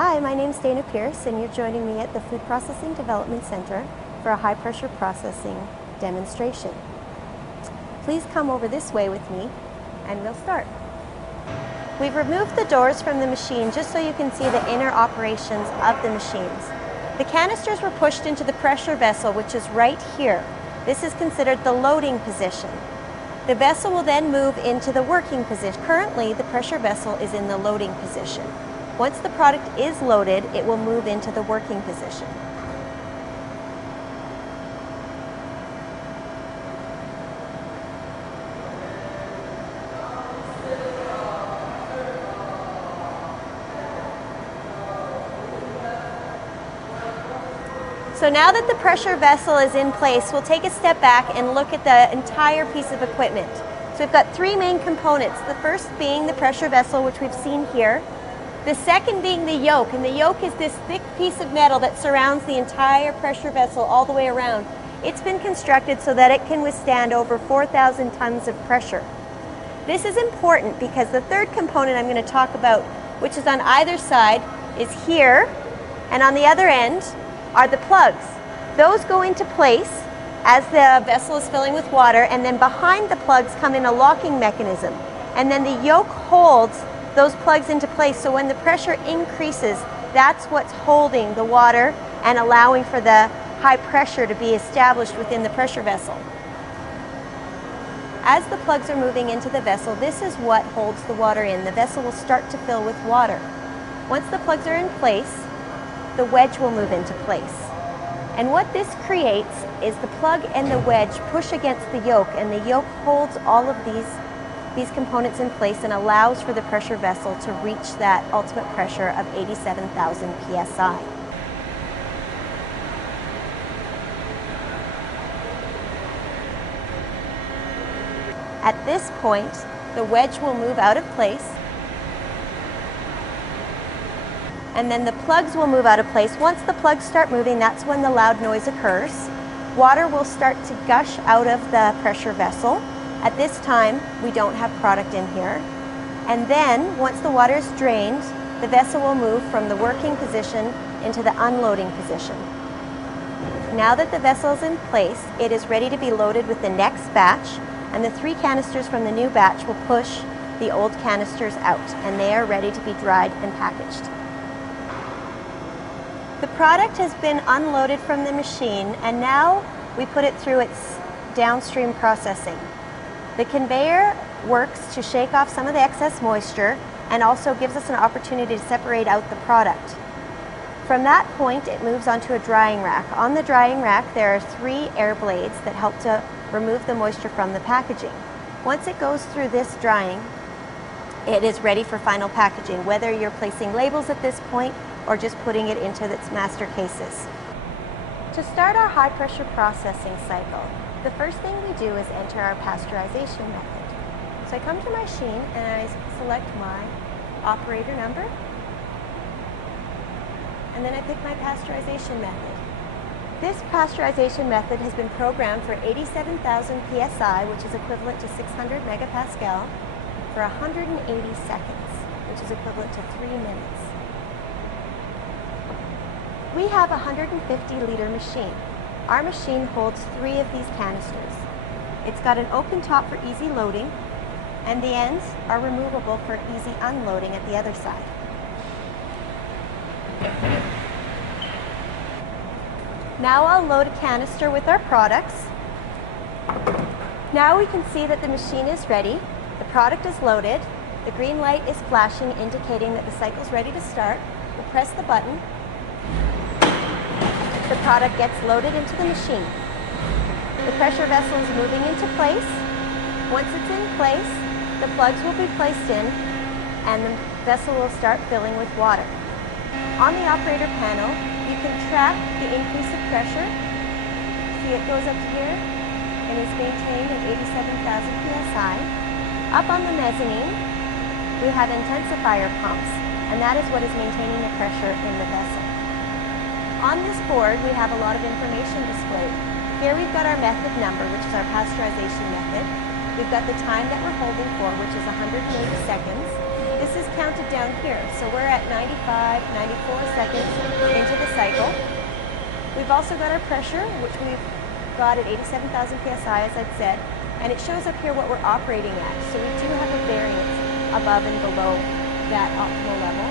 Hi, my name is Dana Pierce and you're joining me at the Food Processing Development Center for a high pressure processing demonstration. Please come over this way with me and we'll start. We've removed the doors from the machine just so you can see the inner operations of the machines. The canisters were pushed into the pressure vessel, which is right here. This is considered the loading position. The vessel will then move into the working position. Currently, the pressure vessel is in the loading position. Once the product is loaded, it will move into the working position. So now that the pressure vessel is in place, we'll take a step back and look at the entire piece of equipment. So we've got three main components. The first being the pressure vessel, which we've seen here. The second being the yoke, and the yoke is this thick piece of metal that surrounds the entire pressure vessel all the way around. It's been constructed so that it can withstand over 4,000 tons of pressure. This is important because the third component I'm going to talk about, which is on either side, is here, and on the other end are the plugs. Those go into place as the vessel is filling with water, and then behind the plugs come in a locking mechanism. And then the yoke holds those plugs into place, so when the pressure increases, that's what's holding the water and allowing for the high pressure to be established within the pressure vessel. As the plugs are moving into the vessel, this is what holds the water in. The vessel will start to fill with water. Once the plugs are in place, the wedge will move into place. And what this creates is the plug and the wedge push against the yoke, and the yoke holds all of these components in place and allows for the pressure vessel to reach that ultimate pressure of 87,000 psi. At this point, the wedge will move out of place, and then the plugs will move out of place. Once the plugs start moving, that's when the loud noise occurs. Water will start to gush out of the pressure vessel. At this time, we don't have product in here. And then, once the water is drained, the vessel will move from the working position into the unloading position. Now that the vessel is in place, it is ready to be loaded with the next batch, and the 3 canisters from the new batch will push the old canisters out, and they are ready to be dried and packaged. The product has been unloaded from the machine, and now we put it through its downstream processing. The conveyor works to shake off some of the excess moisture and also gives us an opportunity to separate out the product. From that point, it moves onto a drying rack. On the drying rack, there are 3 air blades that help to remove the moisture from the packaging. Once it goes through this drying, it is ready for final packaging, whether you're placing labels at this point or just putting it into its master cases. To start our high pressure processing cycle, the first thing we do is enter our pasteurization method. So I come to my machine and I select my operator number, and then I pick my pasteurization method. This pasteurization method has been programmed for 87,000 psi, which is equivalent to 600 megapascal, for 180 seconds, which is equivalent to 3 minutes. We have a 150-liter machine. Our machine holds 3 of these canisters. It's got an open top for easy loading, and the ends are removable for easy unloading at the other side. Now I'll load a canister with our products. Now we can see that the machine is ready. The product is loaded. The green light is flashing, indicating that the cycle is ready to start. We'll press the button. The product gets loaded into the machine. The pressure vessel is moving into place. Once it's in place, the plugs will be placed in and the vessel will start filling with water. On the operator panel, you can track the increase of pressure. See, it goes up to here and is maintained at 87,000 psi. Up on the mezzanine, we have intensifier pumps, and that is what is maintaining the pressure in the vessel. On this board, we have a lot of information displayed. Here we've got our method number, which is our pasteurization method. We've got the time that we're holding for, which is 180 seconds. This This is counted down here. So we're at 95, 94 seconds into the cycle. We've also got our pressure, which we've got at 87,000 psi, as I'd said, and it shows up here what we're operating at. So we do have a variance above and below that optimal level.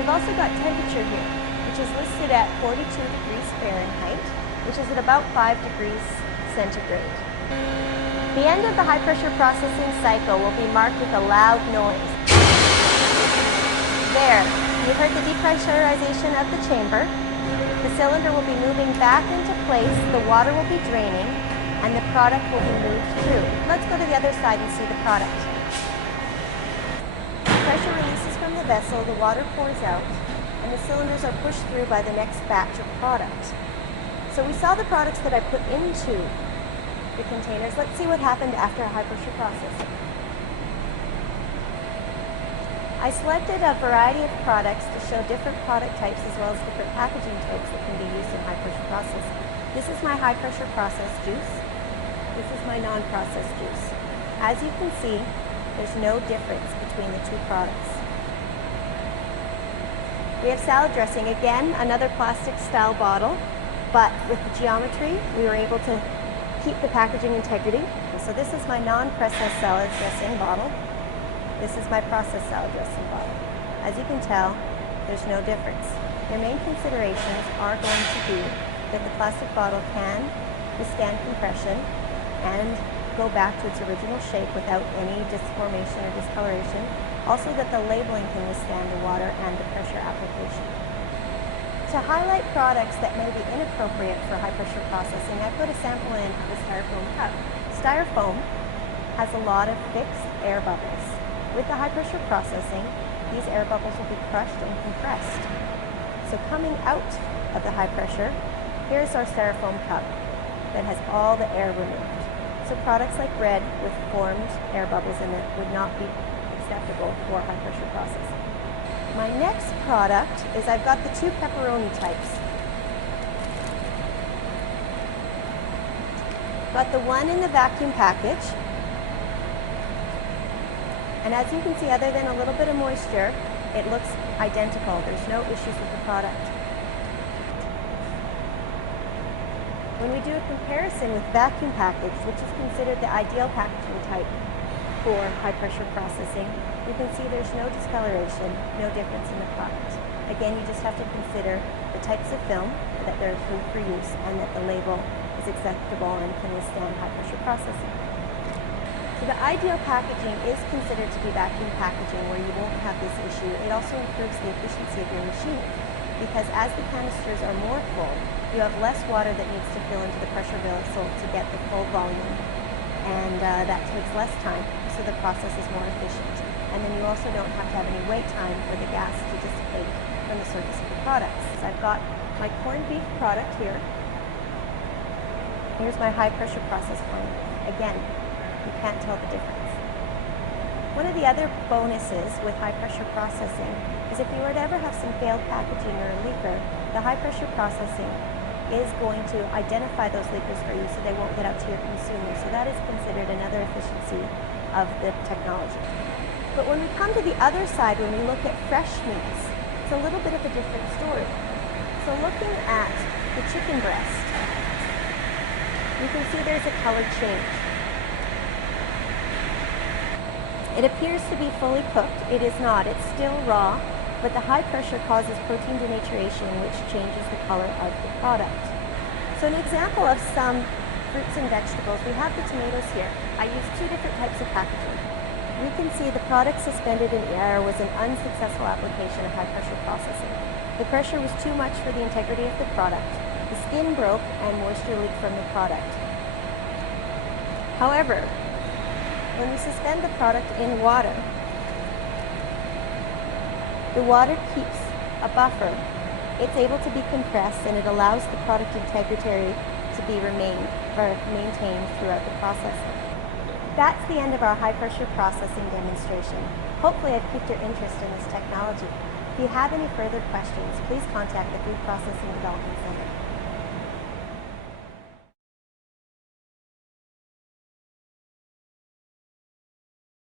We've also got temperature here, which is listed at 42 degrees Fahrenheit, which is at about 5 degrees centigrade. The end of the high pressure processing cycle will be marked with a loud noise. There, you heard the depressurization of the chamber. The cylinder will be moving back into place, the water will be draining, and the product will be moved through. Let's go to the other side and see the product. Pressure releases from the vessel, the water pours out, and the cylinders are pushed through by the next batch of product. So we saw the products that I put into the containers. Let's see what happened after a high pressure process. I selected a variety of products to show different product types as well as different packaging types that can be used in high pressure processing. This is my high pressure processed juice. This is my non-processed juice. As you can see, there's no difference between the two products. We have salad dressing, again, another plastic style bottle, but with the geometry, we were able to keep the packaging integrity. So this is my non-processed salad dressing bottle. This is my processed salad dressing bottle. As you can tell, there's no difference. Your main considerations are going to be that the plastic bottle can withstand compression and go back to its original shape without any disformation or discoloration. Also that the labeling can withstand the water and the pressure application. To highlight products that may be inappropriate for high pressure processing, I put a sample in of a styrofoam cup. Styrofoam has a lot of fixed air bubbles. With the high pressure processing, these air bubbles will be crushed and compressed. So coming out of the high pressure, here's our styrofoam cup that has all the air removed. So products like bread with formed air bubbles in it would not be acceptable for high pressure processing. My next product is I've got the two pepperoni types. Got the one in the vacuum package. And as you can see, other than a little bit of moisture, it looks identical. There's no issues with the product. When we do a comparison with vacuum package, which is considered the ideal packaging type for high pressure processing, you can see there's no discoloration, no difference in the product. Again, you just have to consider the types of film that they're approved for use and that the label is acceptable and can withstand high pressure processing. So the ideal packaging is considered to be vacuum packaging where you won't have this issue. It also improves the efficiency of your machine because as the canisters are more full, you have less water that needs to fill into the pressure vessel to get the full volume, and that takes less time, so the process is more efficient. And then you also don't have to have any wait time for the gas to dissipate from the surface of the products. So I've got my corned beef product here. Here's my high pressure process corn. Again, you can't tell the difference. One of the other bonuses with high pressure processing is if you were to ever have some failed packaging or a leaker, the high pressure processing is going to identify those leakers for you so they won't get out to your consumer. So that is considered another efficiency of the technology. But when we come to the other side, when we look at fresh meats, it's a little bit of a different story. So looking at the chicken breast, you can see there's a color change. It appears to be fully cooked. It is not. It's still raw, but the high pressure causes protein denaturation, which changes the color of the product. So an example of some fruits and vegetables, we have the tomatoes here. I used two different types of packaging. We can see the product suspended in air was an unsuccessful application of high pressure processing. The pressure was too much for the integrity of the product. The skin broke and moisture leaked from the product. However, when we suspend the product in water, the water keeps a buffer. It's able to be compressed and it allows the product integrity to be maintained throughout the process. That's the end of our high pressure processing demonstration. Hopefully I've piqued your interest in this technology. If you have any further questions, please contact the Food Processing Development Center.